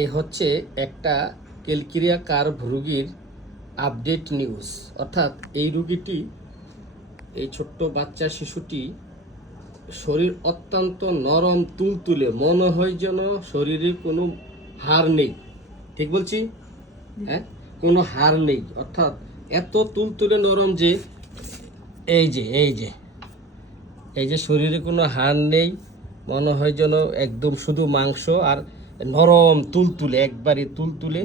এই হচ্ছে একটা ক্যালকেরিয়া কার্ভ রোগীর আপডেট নিউজ। অর্থাৎ এই রোগীটি, এই ছোট্ট বাচ্চা শিশুটি শরীর অত্যন্ত নরম তুলতুলে, মনে হয় যেন শরীরে কোনো হাড় নেই। ঠিক বলছি? হ্যাঁ, কোনো হাড় নেই। অর্থাৎ এত তুলতুলে নরম যে এই যে এই যে এই যে শরীরে কোনো হাড় নেই, মনে হয় যেন একদম শুধু মাংস আর নরম তুলতুলে, একবারে তুলতুলে।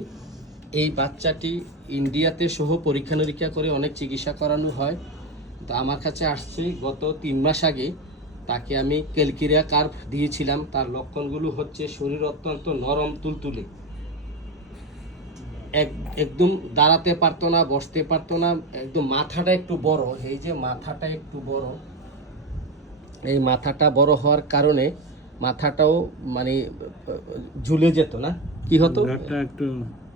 এই বাচ্চাটি ইন্ডিয়াতে সহ পরীক্ষা নিরীক্ষা করে অনেক চিকিৎসা করানো হয়। তো আমার কাছে আসছে গত 3 মাস আগে। তাকে আমি ক্যালকেরিয়া কার্ভ দিয়েছিলাম। তার লক্ষণগুলো হচ্ছে শরীর অত্যন্ত নরম তুলতুলে, একদম দাঁড়াতে পারতো না, বসতে পারতো না, একদম মাথাটা একটু বড়। এই যে মাথাটা একটু বড়, এই মাথাটা বড় হওয়ার কারণে মাথাটাও মানে ঝুলে যেত না, কি হতো,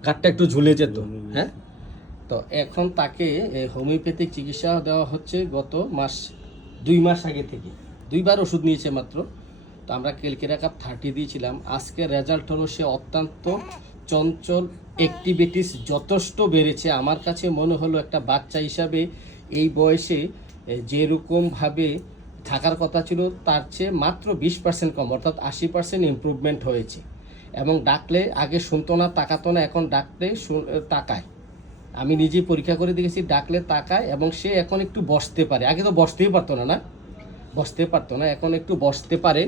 ঘাটটা একটু ঝুলে যেত। হ্যাঁ, তো এখন তাকে হোমিওপ্যাথিক চিকিৎসা দেওয়া হচ্ছে গত 2 মাস আগে থেকে। 2বার ওষুধ নিয়েছে মাত্র। তো আমরা ক্যালকেরিয়া কার্ভ 30 দিয়েছিলাম। আজকে রেজাল্ট হলো সে অত্যন্ত চঞ্চল, অ্যাক্টিভিটিস যথেষ্ট বেড়েছে। আমার কাছে মনে হলো একটা বাচ্চা হিসাবে এই বয়সে যেরকমভাবে থাকার কথা ছিল তার চেয়ে মাত্র 20% কম, অর্থাৎ 80% ইমপ্রুভমেন্ট হয়েছে। এবং ডাকলে আগে শুনতো না, তাকাতো না, এখন ডাকলে তাকায়। আমি নিজে পরীক্ষা করে দেখেছি, ডাকলে তাকায় এবং সে এখন একটু বসতে পারে। আগে তো বসতেই পারতো না, বসতে পারতো না, এখন একটু বসতে পারে।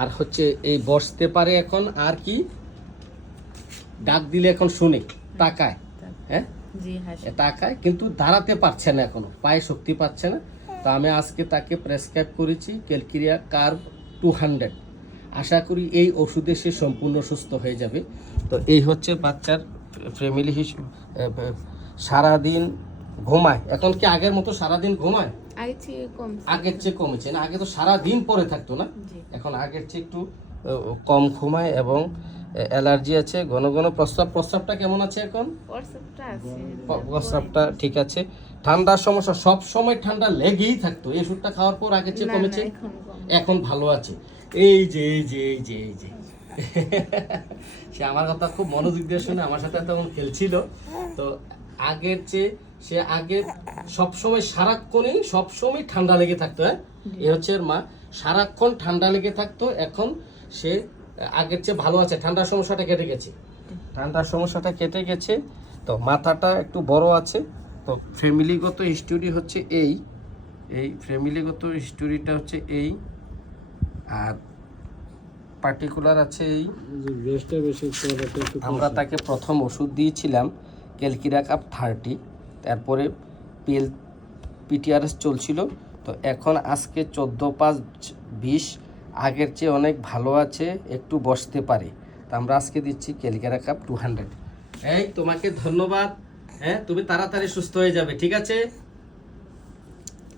আর হচ্ছে এই বসতে পারে এখন, আর কি ডাক দিলে এখন শুনে, তাকায়। হ্যাঁ, তাকায়, কিন্তু দাঁড়াতে পারছে না, এখনো পায়ে শক্তি পাচ্ছে না। তো আমি আজকে তাকে প্রেসক্রাইব করেছি ক্যালকেরিয়া কার্ভ 200। আশা করি এই ওষুধে সে সম্পূর্ণ সুস্থ হয়ে যাবে। তো এই হচ্ছে বাচ্চার ফ্যামিলি হিসেবে। সারাদিন ঘুমায়, এখন কি আগের মতো সারাদিন ঘুমায়? আগের চেয়ে কমেছে না? আগে তো সারাদিন পরে থাকতো না, এখন আগের চেয়ে একটু কম ঘুমায়। এবং অ্যালার্জি আছে, ঘন ঘন প্রস্রাবটা কেমন আছে এখন? প্রস্রাবটা ঠিক আছে। ঠান্ডার সমস্যা, সব সময় ঠান্ডা লেগেই থাকতো। এই ওষুধটা খাওয়ার পর আগের চেয়ে কমেছে, এখন ভালো আছে। এই যে এই যে এই যে এই যে সে আমার কথা খুব মনোযোগ দিয়ে শুনে আমার সাথে তখন খেলছিল। তো আগের চেয়ে সে আগে সবসময় সারাক্ষণই সবসময় ঠান্ডা লেগে থাকতো। হ্যাঁ, এ হচ্ছে এর মা, সারাক্ষণ ঠান্ডা লেগে থাকতো, এখন সে আগের চেয়ে ভালো আছে। ঠান্ডার সমস্যাটা কেটে গেছে। তো মাথাটা একটু বড় আছে। তো ফ্যামিলিগত হিস্টোরি হচ্ছে এই ফ্যামিলিগত হিস্টোরিটা হচ্ছে এই, আর পার্টিকুলার আছে এই। আমরা তাকে প্রথম ওষুধ দিয়েছিলাম ক্যালকেরিয়া কার্ভ 30, তারপরে PTRS চলছিল। তো এখন আজকে 14/5/20 আগের চেয়ে অনেক ভালো আছে, একটু বসতে পারে। তো আমরা আজকে দিচ্ছি ক্যালকেরিয়া কার্ভ 200। এই তোমাকে ধন্যবাদ। হ্যাঁ, তুমি তাড়াতাড়ি সুস্থ হয়ে যাবে, ঠিক আছে?